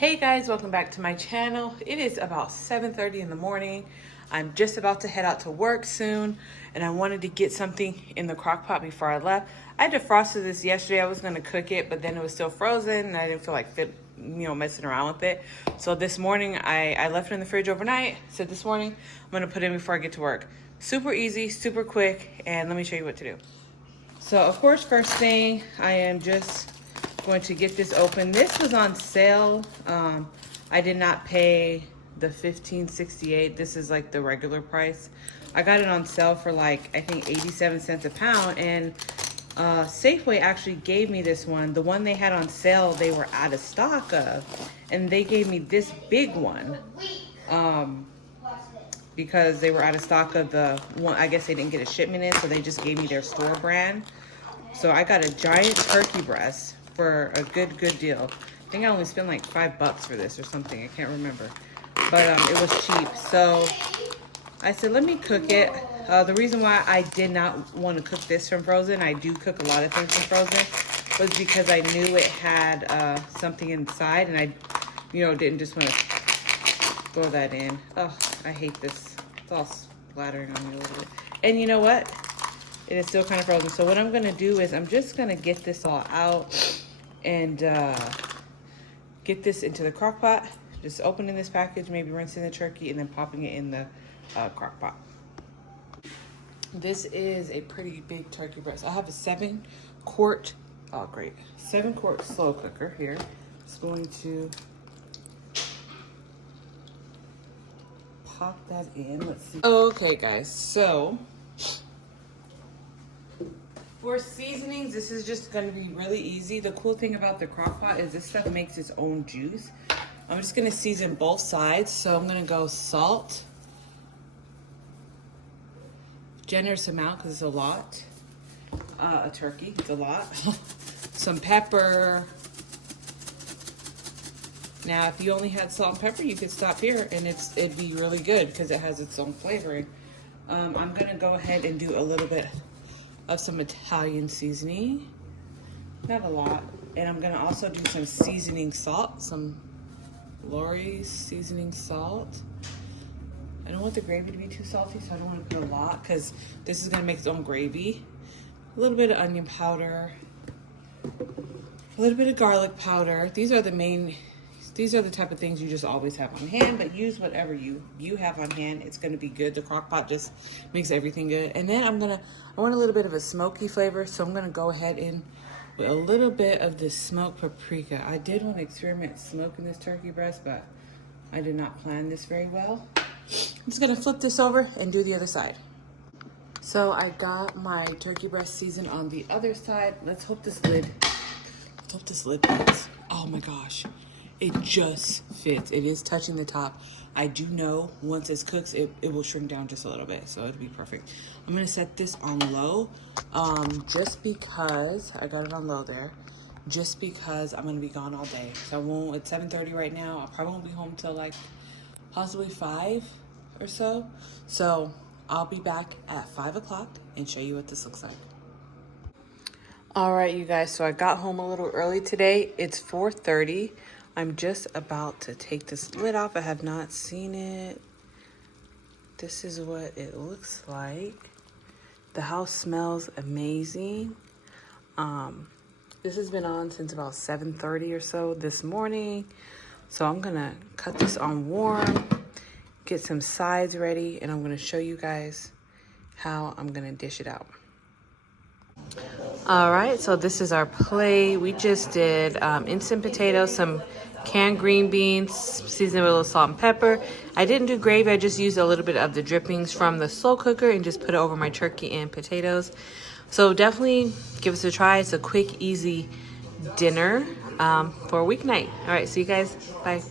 Hey guys, welcome back to my channel. It is about 7:30 in the morning. I'm just about to head out to work soon, and I wanted to get something in the crock pot before I left. I defrosted this yesterday. I was gonna cook it, but then it was still frozen and I didn't feel like messing around with it. So this morning I left it in the fridge overnight. So this morning I'm gonna put it in before I get to work. Super easy, super quick, and let me show you what to do. So of course, first thing, I am just going to get this open. This was on sale. I did not pay the $15.68. This is like the regular price. I got it on sale for like, I think 87 cents a pound, and Safeway actually gave me this one. The one they had on sale, they were out of stock of, and they gave me this big one because they were out of stock of the one. I guess they didn't get a shipment in, so they just gave me their store brand. So I got a giant turkey breast for a good deal. I think I only spent like $5 for this or something. I can't remember, but it was cheap. So I said, let me cook it. The reason why I did not want to cook this from frozen, I do cook a lot of things from frozen, was because I knew it had something inside, and I, didn't just want to throw that in. Oh, I hate this. It's all splattering on me a little bit. And you know what? It is still kind of frozen. So what I'm gonna do is I'm just gonna get this all out and get this into the crock pot. Just opening this package, maybe rinsing the turkey, and then popping it in the crock pot. This is a pretty big turkey breast. I have a 7-quart, oh great, 7-quart slow cooker here. It's going to pop that in. Let's see. Okay guys, so for seasonings, this is just going to be really easy. The cool thing about the crock pot is this stuff makes its own juice. I'm just going to season both sides. So I'm going to go salt. Generous amount because it's a lot. A turkey, it's a lot. Some pepper. Now, if you only had salt and pepper, you could stop here and it'd be really good because it has its own flavoring. I'm going to go ahead and do a little bit of some Italian seasoning, not a lot, and I'm gonna also do some seasoning salt, some Lawry's seasoning salt. I don't want the gravy to be too salty, so I don't want to put a lot because this is gonna make its own gravy. A little bit of onion powder, a little bit of garlic powder. These are the type of things you just always have on hand, but use whatever you have on hand. It's going to be good. The crock pot just makes everything good. And then I want a little bit of a smoky flavor, so I'm going to go ahead in with a little bit of this smoked paprika. I did want to experiment smoking this turkey breast, but I did not plan this very well. I'm just going to flip this over and do the other side. So I got my turkey breast seasoned on the other side. Let's hope this lid fits. Oh my gosh. It just fits. It is touching the top. I do know once it's cooked, it will shrink down just a little bit, so it'll be perfect. I'm gonna set this on low, just because I got it on low there, just because I'm gonna be gone all day. So I won't. It's 7:30 right now. I probably won't be home till like possibly 5 or so. So I'll be back at 5 o'clock and show you what this looks like. All right, you guys. So I got home a little early today. It's 4:30. I'm just about to take this lid off. I have not seen it. This is what it looks like. The house smells amazing. This has been on since about 7:30 or so this morning. So I'm gonna cut this on warm, get some sides ready, and I'm gonna show you guys how I'm gonna dish it out. All right, so this is our plate. We just did instant potatoes, some canned green beans, seasoned with a little salt and pepper. I didn't do gravy. I just used a little bit of the drippings from the slow cooker and just put it over my turkey and potatoes. So definitely give us a try. It's a quick, easy dinner for a weeknight. All right, see you guys. Bye.